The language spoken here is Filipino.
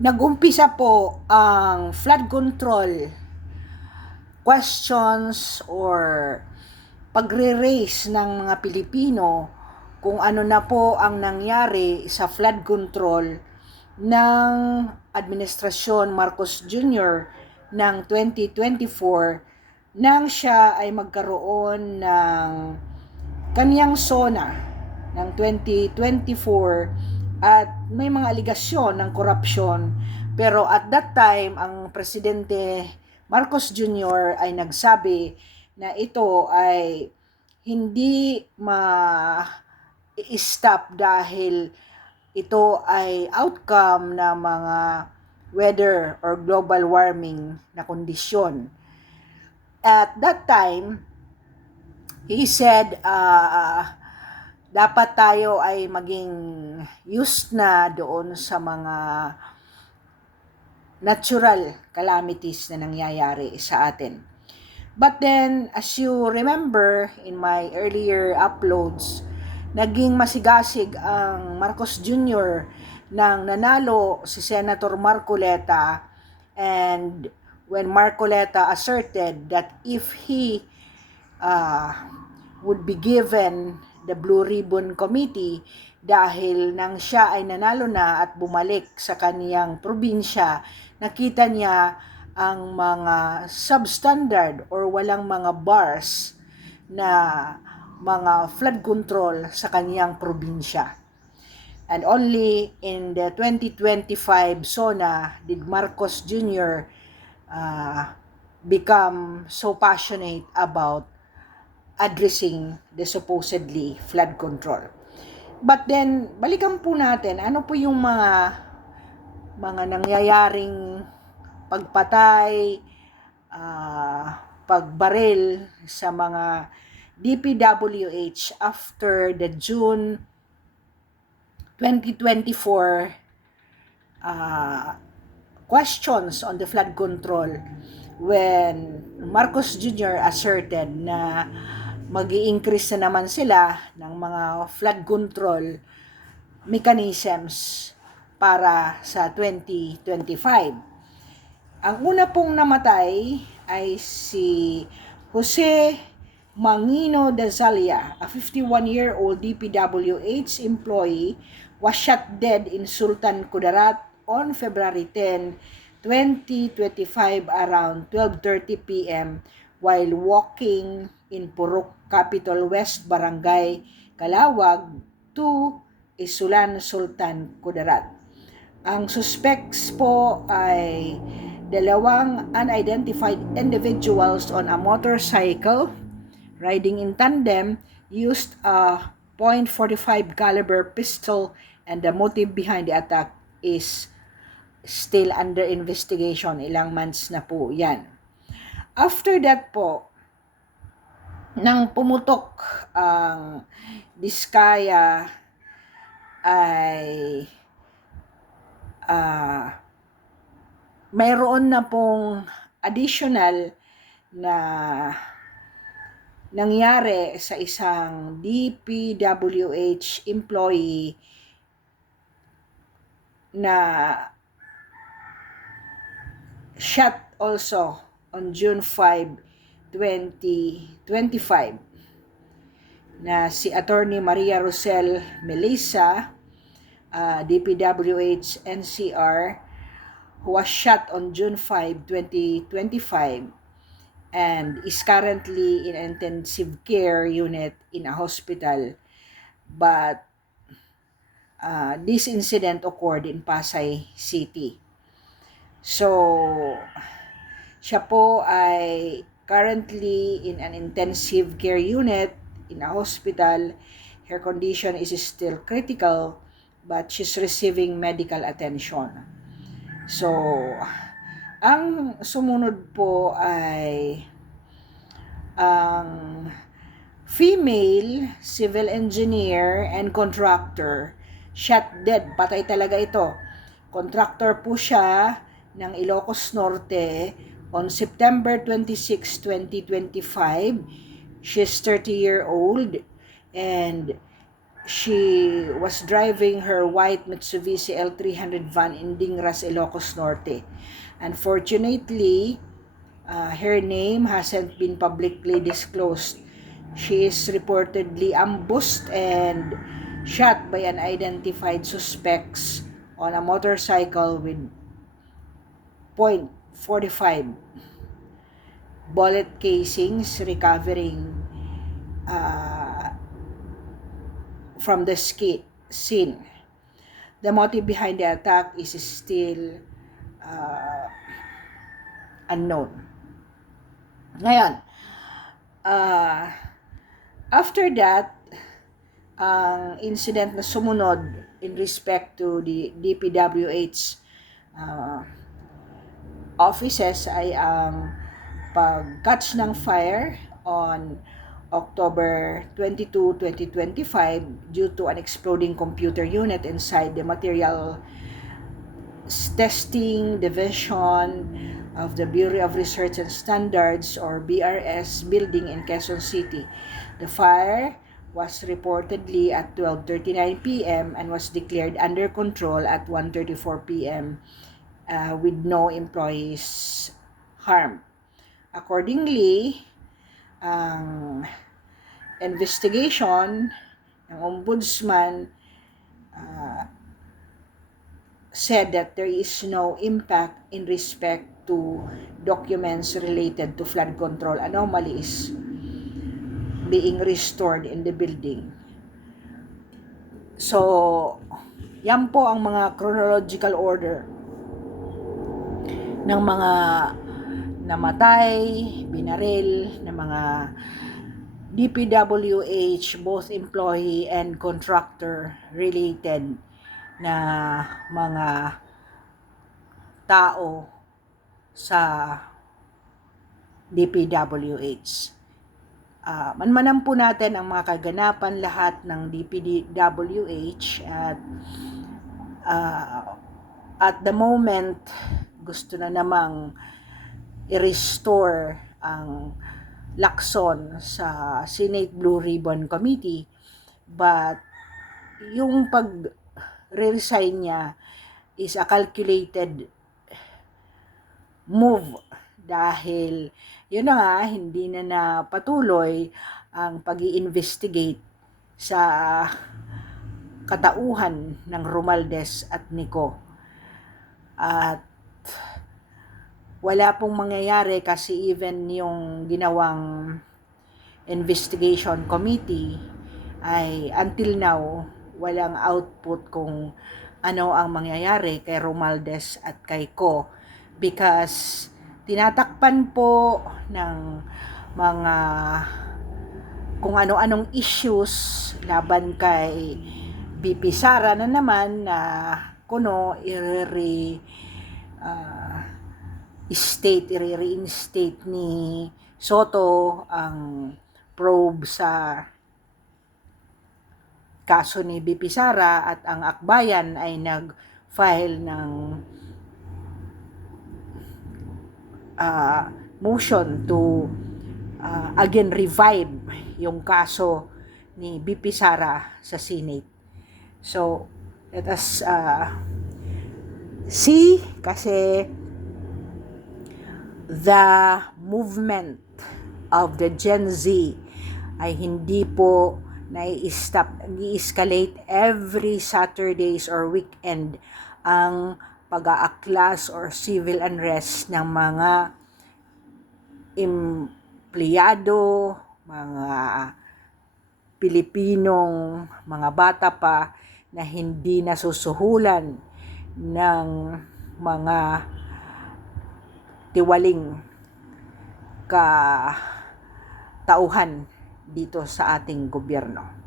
Nag-umpisa po ang flood control questions or pagre-raise ng mga Pilipino kung ano na po ang nangyari sa flood control ng Administrasyon Marcos Jr. ng 2024 nang siya ay magkaroon ng kaniyang SONA ng 2024 at may mga aligasyon ng korupsyon. Pero at that time, ang Presidente Marcos Jr. ay nagsabi na ito ay hindi ma-stop dahil ito ay outcome ng mga weather or global warming na kondisyon. At that time, he said, dapat tayo ay maging used na doon sa mga natural calamities na nangyayari sa atin. But then, as you remember in my earlier uploads, naging masigasig ang Marcos Jr. nang nanalo si Senator Marcoleta, and when Marcoleta asserted that if he would be given the Blue Ribbon Committee dahil nang siya ay nanalo na at bumalik sa kaniyang probinsya, nakita niya ang mga substandard or walang mga bars na mga flood control sa kaniyang probinsya. And only in the 2025 SONA did Marcos Jr. Become so passionate about addressing the supposedly flood control. But then, balikan po natin, ano po yung mga nangyayaring pagpatay, pagbaril sa mga DPWH after the June 2024 questions on the flood control when Marcos Jr. asserted na mag-i-increase na naman sila ng mga flood control mechanisms para sa 2025. Ang una pong namatay ay si Jose Mangino Dazalia, a 51-year-old DPWH employee, was shot dead in Sultan Kudarat on February 10, 2025 around 12:30 p.m. while walking in Purok Capital West Barangay Kalawag to Isulan, Sultan Kudarat. Ang suspects po ay dalawang unidentified individuals on a motorcycle riding in tandem, used a .45 caliber pistol, and the motive behind the attack is still under investigation. Ilang months na po yan. After that po, nang pumutok ang Diskaya ay mayroon na pong additional na nangyari sa isang DPWH employee na shot also on June 5, 2025 na si Attorney Maria Rosel Melissa, DPWH NCR, who was shot on June 5, 2025 and is currently in intensive care unit in a hospital. But this incident occurred in Pasay City. So, siya po ay currently in an intensive care unit in a hospital. Her condition is still critical, but she's receiving medical attention. So, ang sumunod po ay ang female civil engineer and contractor shot dead. Patay talaga ito. Contractor po siya ng Ilocos Norte on September 26, 2025. She's 30-year-old and she was driving her white Mitsubishi L300 van in Dingras, Ilocos Norte. Unfortunately, her name hasn't been publicly disclosed. She is reportedly ambushed and shot by unidentified suspects on a motorcycle with .45 bullet casings recovering from the scene. The motive behind the attack is still unknown. Ngayon, after that, ang incident na sumunod in respect to the DPWH offices ay ang pag-catch ng fire on October 22, 2025 due to an exploding computer unit inside the Material Testing Division of the Bureau of Research and Standards or BRS building in Quezon City. The fire was reportedly at 12:39 p.m. and was declared under control at 1:34 p.m. With no employees harmed. Accordingly, ang investigation ng ombudsman said that there is no impact in respect to documents related to flood control anomalies being restored in the building. So, yan po ang mga chronological order ng mga namatay, binaril, ng mga DPWH, both employee and contractor related na mga tao sa DPWH. Manmanan po natin ang mga kaganapan lahat ng DPWH at the moment gusto na namang i-restore ang Lacson sa Senate Blue Ribbon Committee, but yung pag-resign niya is a calculated move dahil yun na nga, hindi na napatuloy ang pag-i-investigate sa katauhan ng Romualdez at Nico. At wala pong mangyayari kasi even yung ginawang investigation committee ay until now walang output kung ano ang mangyayari kay Romualdez at kay Co, because tinatakpan po ng mga kung ano-anong issues laban kay BP Sara na naman na kuno i-reinstate ni Soto ang probe sa kaso ni BP Sara at ang akbayan ay nag-file ng motion to again revive yung kaso ni BP Sara sa Senate. So, let us see, kasi the movement of the Gen Z ay hindi po nai-stop, nai-escalate every Saturdays or weekend ang pag-aaklas or civil unrest ng mga empleyado, mga Pilipinong mga bata pa na hindi nasusuhulan ng mga tiwaling katauhan dito sa ating gobyerno.